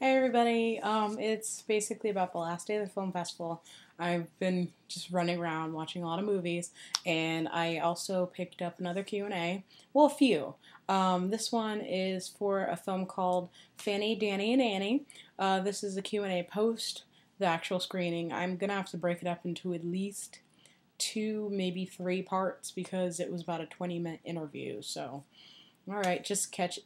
Hey everybody, it's basically about the last day of the film festival. I've been just running around watching a lot of movies, and I also picked up another Q&A. Well, a few. This one is for a film called Fannie, Dannie, and Annie. This is a Q&A post the actual screening. I'm gonna have to break it up into at least two, maybe three parts because it was about a 20-minute interview. So, all right, just catch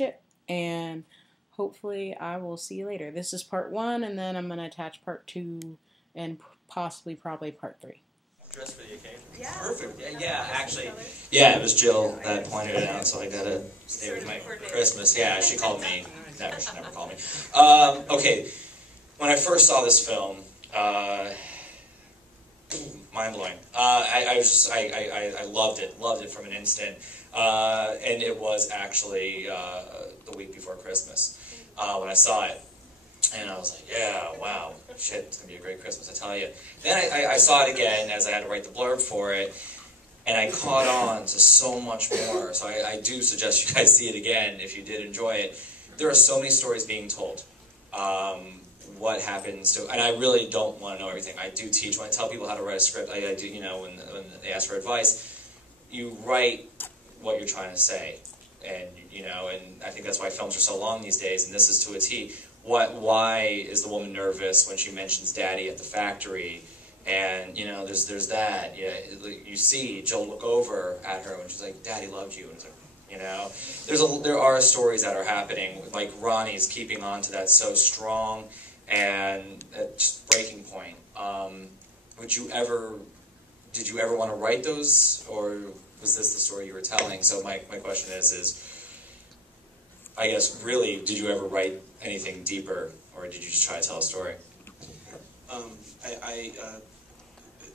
it, and hopefully I will see you later. This is part one, and then I'm going to attach part two and possibly probably part three. Dressed for the occasion. Yeah. Perfect. Yeah, actually, yeah, it was Jill that pointed it out, so I gotta stay with my Christmas. Yeah, she called me. She never called me. Okay, when I first saw this film, mind blowing. I loved it from an instant, and it was actually the week before Christmas when I saw it, and I was like, yeah, wow, shit, it's gonna be a great Christmas, I tell you. Then I saw it again as I had to write the blurb for it, and I caught on to so much more. So I do suggest you guys see it again if you did enjoy it. There are so many stories being told. What happens to, and I really don't want to know everything. I do teach, when I tell people how to write a script, I do, you know, when they ask for advice, you write what you're trying to say. And, you know, and I think that's why films are so long these days, and this is to a T. Why is the woman nervous when she mentions Daddy at the factory? And, you know, there's that. You see Jill look over at her when she's like, Daddy loved you. And it's like, you know, there are stories that are happening, like Ronnie's keeping on to that so strong, and at just breaking point. Did you ever want to write those, or was this the story you were telling? So my question is, I guess, really, did you ever write anything deeper, or did you just try to tell a story? I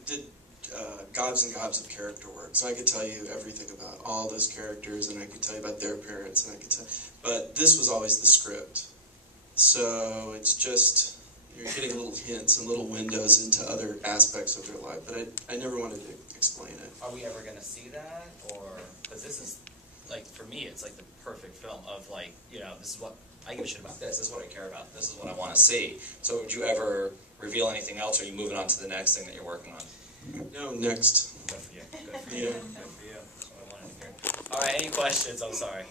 did gobs and gobs of character work, so I could tell you everything about all those characters, and I could tell you about their parents, and I could tell. But this was always the script, so it's just you're getting little hints and little windows into other aspects of their life. But I never wanted to explain it. Are we ever going to see that, or because this is like, for me, it's like the perfect film of, like, you know, this is what I give a shit about. This is what I care about. This is what I want to see. So would you ever reveal anything else, or are you moving on to the next thing that you're working on? No, next. Good for you. Good for you. Good for you. That's what I wanted to hear. All right, any questions? I'm sorry.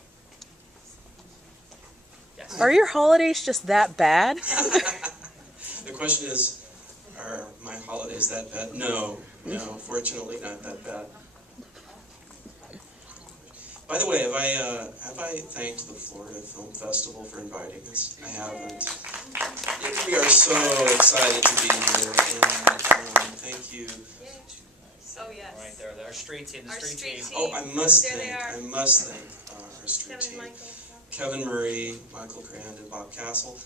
Yes. Are your holidays just that bad? The question is, are my holidays that bad? No, fortunately not that bad. By the way, have I thanked the Florida Film Festival for inviting us? I haven't. We are so excited to be here, and thank you. Oh yes. Right there, our street team, Our street team. Oh, I must There they thank our street team. Kevin Murray, Michael Grand, and Bob Castle,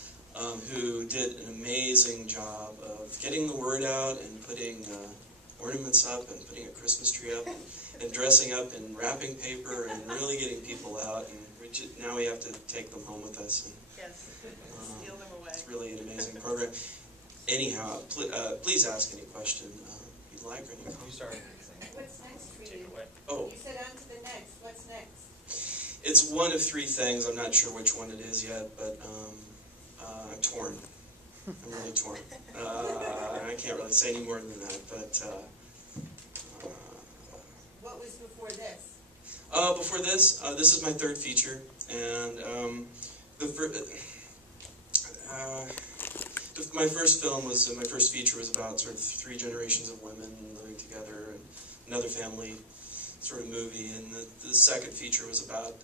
who did an amazing job of getting the word out and putting ornaments up and putting a Christmas tree up and dressing up in wrapping paper and really getting people out. And now we have to take them home with us. And, Yes. Steal them away. it's really an amazing program. Anyhow, please ask any question you'd like or any You comment. start. What's next for Take you? it away. Oh, You said on to the next. What's next? it's one of three things. I'm not sure which one it is yet, but I'm torn. I'm really torn. I can't really say any more than that, but What was before this? before this, this is my third feature, and my first film was, my first feature was about sort of three generations of women living together, and another family sort of movie, and the second feature was about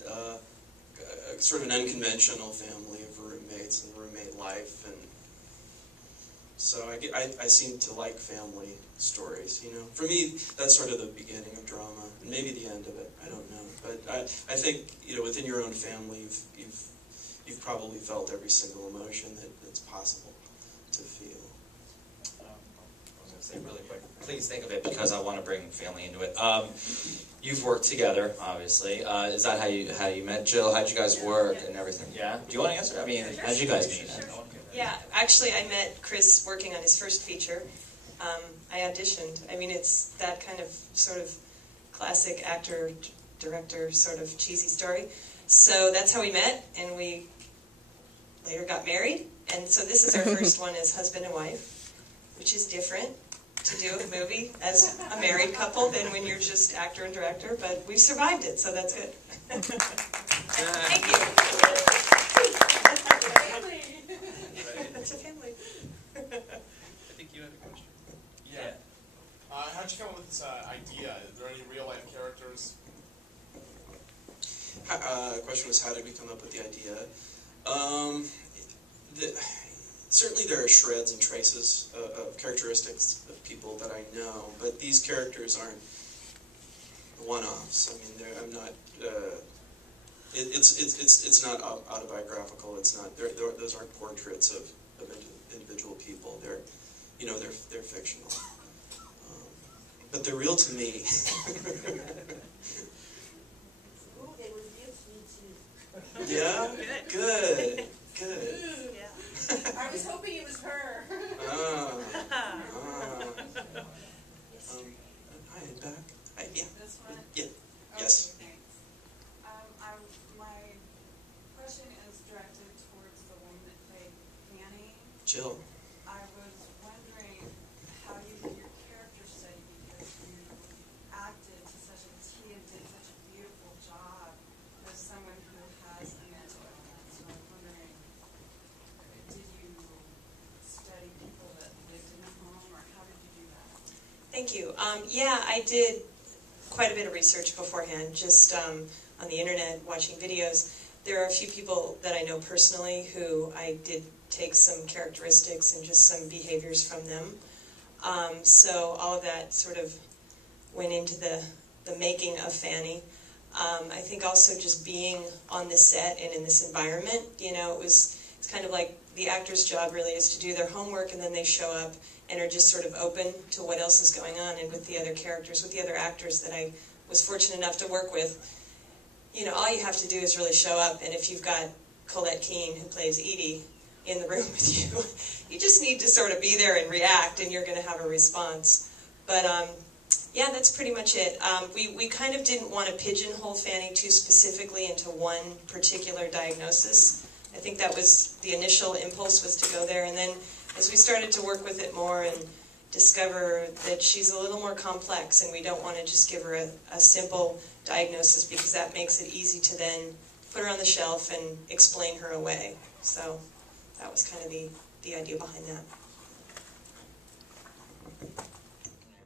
sort of an unconventional family of roommates and roommate life, and so I seem to like family stories, you know. For me, that's sort of the beginning of drama, and maybe the end of it. I don't know, but I think, you know, within your own family, you've probably felt every single emotion that's possible to feel. I was going to say really quick, please think of it, because I want to bring family into it. You've worked together, obviously. Is that how you met Jill? How'd you guys work and everything? Yeah? Do you want to answer? I mean, how'd you guys meet? Yeah, actually I met Chris working on his first feature. I auditioned. I mean, it's that kind of sort of classic actor, director sort of cheesy story. So that's how we met, and we later got married, and so this is our first one as husband and wife, which is different to do a movie as a married couple than when you're just actor and director, but we've survived it, so that's good. Thank you. It's a family. I think you had a question. Yeah. How'd you come up with this idea? Are there any real-life characters? The question was, how did we come up with the idea? Certainly there are shreds and traces of characteristics of people that I know, but these characters aren't one-offs. I mean, I'm not. It's not autobiographical. It's not. Those aren't portraits of individual people. They're fictional, but they're real to me. Ooh, they were real to me too. Yeah. Good. I was hoping it was her. Hi, back. Hi, yeah. This one? Yeah. Okay, Yes. thanks. My question is directed towards the woman that played Fannie. Jill. I was wondering how you did your character study because you acted to such a T and did such a beautiful job as someone who has a mental illness. So I was wondering, did you study people that lived in the home, or how did you do that? Thank you. Yeah, I did quite a bit of research beforehand, just on the internet, watching videos. There are a few people that I know personally who I did take some characteristics and just some behaviors from them. So all of that sort of went into the making of Fannie. I think also just being on the set and in this environment, it's kind of like the actor's job really is to do their homework, and then they show up and are just sort of open to what else is going on. And with the other characters, with the other actors that I was fortunate enough to work with, all you have to do is really show up. And if you've got Colette Keane, who plays Edie, in the room with you, you just need to sort of be there and react, and you're going to have a response. But yeah, that's pretty much it. We kind of didn't want to pigeonhole Fannie too specifically into one particular diagnosis. I think that was the initial impulse, was to go there, and then as we started to work with it more and discover that she's a little more complex, and we don't want to just give her a simple diagnosis, because that makes it easy to then put her on the shelf and explain her away. So that was kind of the idea behind that.